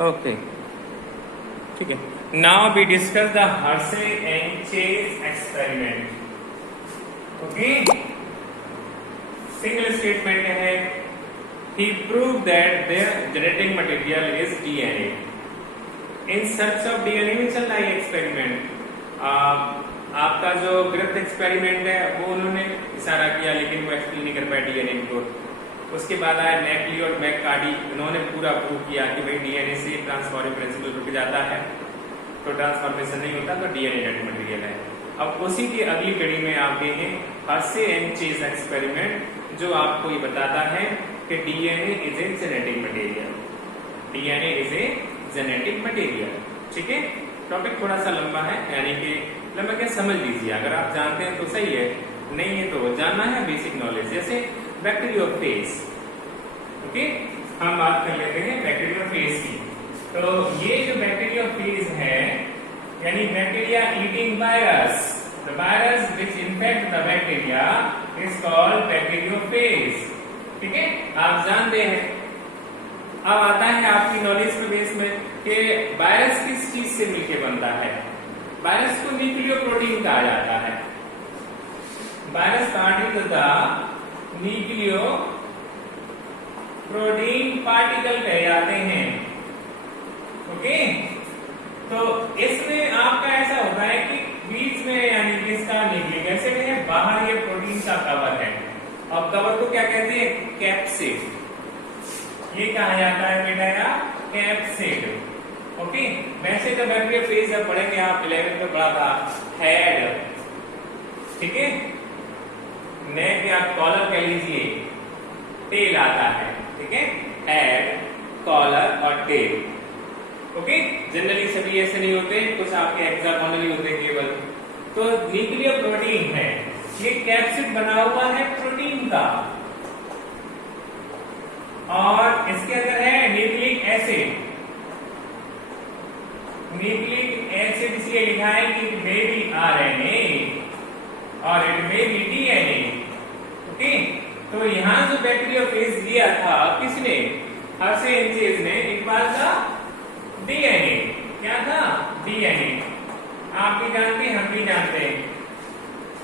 Okay, ठीक है। Now we discuss the Hershey and Chase experiment. Okay, single statement है, he proved that their genetic material is DNA. In search of DNA में चल रहा है experiment. आपका जो ग्रिफ्थ एक्सपेरिमेंट है वो उन्होंने इशारा किया, लेकिन वो एक्सप्लेन नहीं कर पाए डीएनए को। उसके बाद आया मैकली और मैककार्डी, उन्होंने पूरा प्रूव किया कि भाई डीएनए से ट्रांसफॉर्मेशन प्रिंसिपल रुक जाता है, तो ट्रांसफॉर्मेशन नहीं होता, तो डीएनए जेनेटिक मटेरियल है। अब उसी की अगली कड़ी में आगे है हर्शे एंड चेज एक्सपेरिमेंट, जो आपको ये बताता है कि DNA is a genetic material. DNA is a genetic material, ठीक है। टॉपिक थोड़ा सा लंबा है, यानी कि लंबा क्या समझ लीजिए, अगर आप जानते हैं तो सही है, नहीं है तो जानना है बेसिक नॉलेज। जैसे बैक्टीरियोफेज, ओके, हम बात कर लेते हैं बैक्टीरियोफेज की। तो ये जो बैक्टीरियोफेज है, यानी bacteria eating virus, the virus which infect the bacteria is called bacteriophage, ठीक है, आप जानते हैं। अब आता है आपकी नॉलेज के बेस में कि वायरस किस चीज से मिलके बनता है। वायरस को न्यूक्लियोप्रोटीन कहा जाता है। वायरस पार्टिकल का न्यूक्लियोप्रोटीन पार्टिकल कहे जाते हैं, ओके। तो इसमें आपका ऐसा होता है कि बीच में, यानी कि इसका न्यूक्लिक एसिड है, बाहर ये प्रोटीन का कवर है। अब कवर को क्या कहते हैं? कैप्सिड। ये कहा जाता है बेटा या कैप्सिड, ओके। वैसे तो बैक्टीरियोफेज जब पढ़ेंगे आप 11th में पढ़ा था, हेड, ठीक है, नेक या कॉलर कह लीजिए, टेल आता है, ठीक है, हेड, कॉलर और टेल, ओके। जनरली सभी ऐसे नहीं होते, कुछ आपके हेक्सागोनली होते हैं केवल। तो न्यूक्लियोप्रोटीन है, ये कैप्सिड बना हुआ है प्रोटीन का, और इसके अंदर है न्यूक्लिक एसिड। न्यूक्लिक एसिड इसलिए लिखा है कि इट मे बी आरएनए और it may be DNA, okay. तो यहां जो बैक्टीरियोफेज दिया था किसने? हर्शे एंड चेज ने। It was the DNA. क्या था? डीएनए। आप भी जानते हैं, हम भी जानते हैं,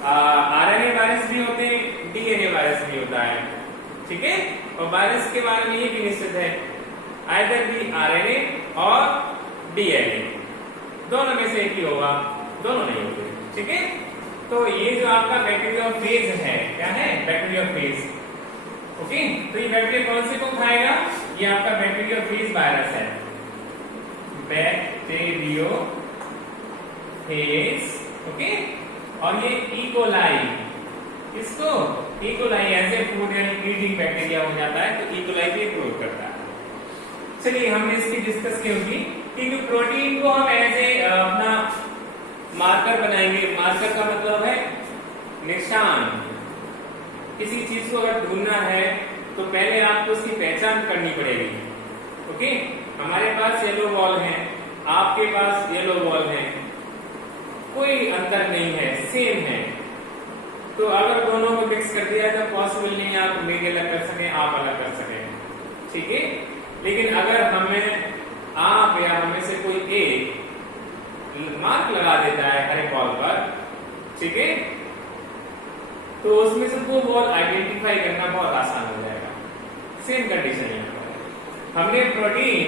आरएनए वायरस भी होते हैं, डीएनए वायरस भी होता है, ठीक है। और वायरस के बारे में ये भी निश्चित है, आइदर भी आरएनए और डीएनए, दोनों में से एक ही होगा, दोनों नहीं होते, ठीक है। तो ये जो आपका बैक्टीरियोफेज है, क्या है? Bacteriophage, okay. तो ये बैक्टीरिया कौन से को खाएगा? ये आपका बैक्टीरियोफेज वायरस है, बैक्टीरियोफेज, ओके। और ये इकोलाई, इसको इकोलाई एज ए फूड यानी ईटिंग बैक्टीरिया हो जाता है, तो इकोलाई भी ग्रो करता है। चलिए, हमने इसकी डिस्कस की होगी कि प्रोटीन को हम एज ए अपना मार्कर बनाएंगे। मार्कर का मतलब है निशान। किसी चीज को अगर ढूंढना है तो पहले आपको उसकी पहचान करनी पड़ेगी, ओके। हमारे पास येलो बॉल है, आपके पास येलो बॉल है, कोई अंतर नहीं है, सेम है। तो अगर दोनों को मिक्स कर दिया तो पॉसिबल नहीं है आप मेरे अलग कर सकें, आप अलग कर सकें, ठीक है। लेकिन अगर हमें आप या हमें से कोई एक मार्क लगा देता है हर एक बॉल पर, ठीक है, तो उसमें से वो बॉल आइडेंटिफाई करना बहुत आसान हो जाएगा। सेम कंडीशन है, हमने प्रोटीन,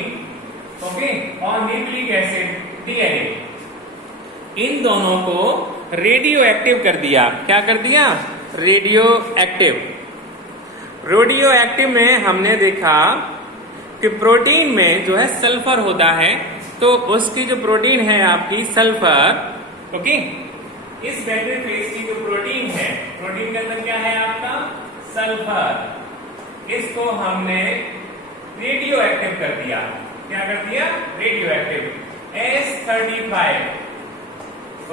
ओके, और न्यूक्लिक एसिड, डीएनए, इन दोनों को रेडियो एक्टिव कर दिया। क्या कर दिया? Radio active. रेडियो एक्टिव में हमने देखा कि प्रोटीन में जो है सल्फर होता है, तो उसकी जो प्रोटीन है आपकी सल्फर, ओके। इस बैक्टीरियोफेज की जो प्रोटीन है, प्रोटीन के अंदर क्या है आपका? सल्फर। इसको हमने रेडियो एक्टिव कर दिया। क्या कर दिया? Radio active, S35,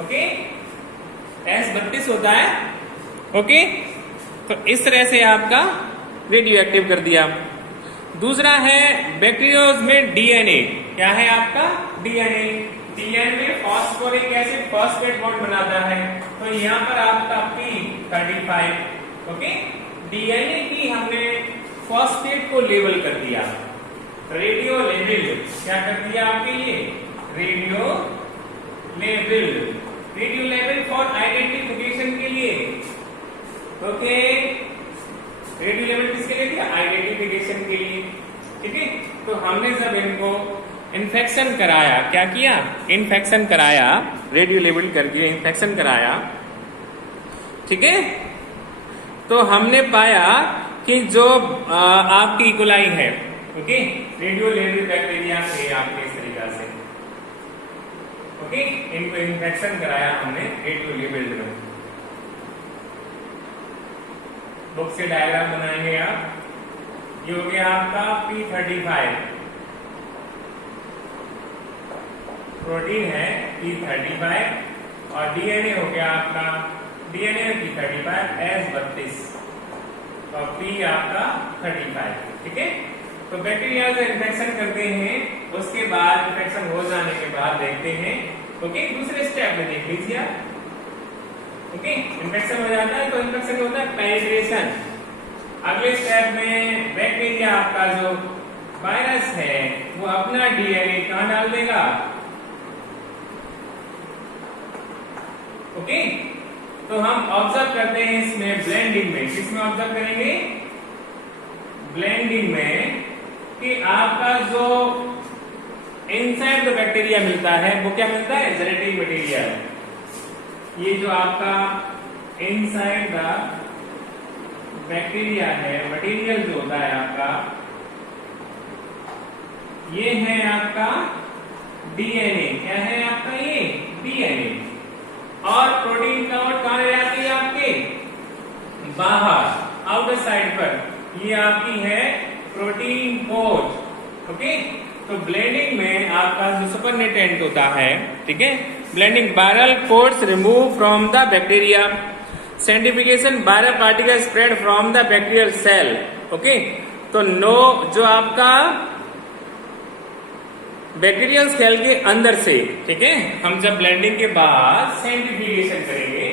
okay. S32 होता है, ओके। तो इस तरह से आपका रेडियो एक्टिव कर दिया। दूसरा है बैक्टीरियोज में डीएनए। क्या है आपका? डीएनए। डीएनए में फॉस्फोरिक एसिड फॉस्फेट बॉन्ड बनाता है, तो यहाँ पर आपका P35, ओके। डीएनए की हमने फॉस्फेट को लेबल कर दिया, रेडियो लेवल क्या कर दिया आपके लिए, रेडियो लेवल फॉर आइडेंटिफिकेशन के लिए। ओके, रेडियो लेवल किसके लिए दिया, आइडेंटिफिकेशन के लिए। ठीक है, तो हमने जब इनको इन्फेक्शन कराया, क्या किया, इन्फेक्शन कराया, रेडियो लेवल करके इन्फेक्शन कराया, ठीक है, तो हमने पाया कि जो आपकी इकोलाई है, ओके, रेडियो लेवल बैक्टीरिया थे आपके इस तरीका से, ओके, इनको इन्फेक्शन कराया हमने रेडियो लेवल में। बुक से डायग्राम बनाएंगे आप। ये हो गया आपका P35 प्रोटीन है, P35, और डीएनए हो गया आपका, डीएनए P35 S32 और P आपका 35। ठीक है, तो बैक्टीरिया से इन्फेक्शन करते हैं, उसके बाद इन्फेक्शन हो जाने के बाद देखते हैं, ओके, दूसरे स्टेप में देख लीजिए आप। ओके, इन्फेक्शन हो जाता है तो इन्फेक्शन होता है पेनिट्रेशन। अगले स्टेप में बैक्टीरिया आपका जो वायरस है वो अपना डीएनए कहां डाल देगा, ओके, तो हम ऑब्जर्व करते हैं इसमें ब्लेंडिंग में, किसमें ऑब्जर्व करेंगे, ब्लेंडिंग में, कि आपका जो इनसाइड द बैक्टीरिया मिलता है वो क्या मिलता है, जेनेटिक मटेरियल। ये जो आपका इनसाइड द बैक्टीरिया है, मटेरियल जो होता है आपका, ये है आपका डीएनए। क्या है आपका ये डीएनए, और प्रोटीन कवर कहां रह जाती है आपके, बाहर आउटर साइड पर। ये आपकी है प्रोटीन पोर्ट। ओके, तो ब्लेंडिंग में आपका जो सुपरनेटेंट होता है, ठीक है, blending viral ports remove from the bacteria, centrifugation viral particle spread from the bacterial cell. Okay, तो नो जो आपका बैक्टीरियल सेल के अंदर से, ठीक है, हम जब ब्लेंडिंग के बाद सेंट्रीफ्यूगेशन करेंगे।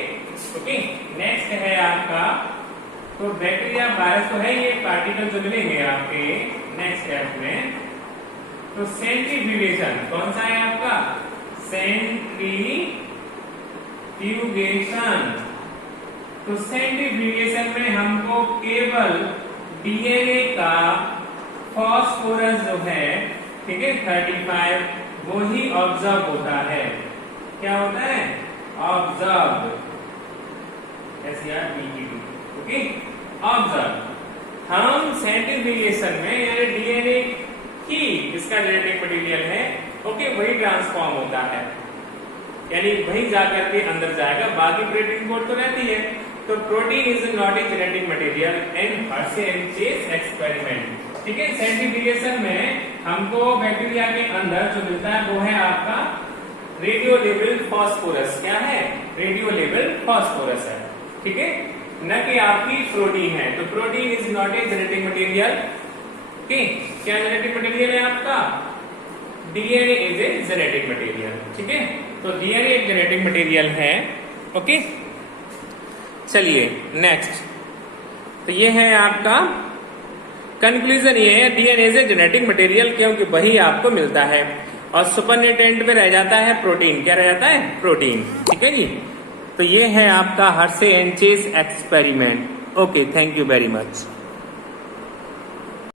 ओके, नेक्स्ट है आपका, तो बैक्टीरिया वायरस तो है, ये पार्टिकल जो मिलेंगे आपके नेक्स्ट स्टेप में, तो सेंट्रीफ्यूगेशन कौन सा है आपका, सेंट्रीफ्यूगेशन। तो सेंट्रीफ्यूगेशन में हमको केवल डीएनए का फास्फोरस जो है, ठीक है, 35, वो ही ऑब्जर्व होता है। क्या होता है, ऑब्जर्व, SERVED। Okay, observe. हम सेंट्रीफ्यूगेशन में यानी डीएनए ही इसका जेनेटिक मटेरियल है, ओके, वही ट्रांसफॉर्म होता है, यानी वही जाकर के अंदर जाएगा, बाकी प्रोटीन कोड तो रहती है। तो protein is not a genetic material in Hershey and chess experiment. ठीक है, सेंट्रीफ्यूगेशन में हमको बैक्टीरिया के अंदर जो मिलता है वो है आपका रेडियो लेवल फास्फोरस। क्या है, रेडियो लेवल फास्फोरस है। ठीक है, न कि आपकी प्रोटीन है। तो protein is not a genetic material. क्या जेनेटिक मटेरियल है आपका, DNA is a genetic material. ठीक है, तो डीएनए एक जेनेटिक मटेरियल है। ओके, चलिए नेक्स्ट, तो ये है आपका कंक्लूजन, ये है DNA is a genetic material, क्योंकि वही आपको मिलता है, और सुपरनेटेंट पे रह जाता है प्रोटीन। क्या रह जाता है, प्रोटीन। ठीक है जी, तो ये है आपका Hershey and chess experiment. Okay, thank you very much.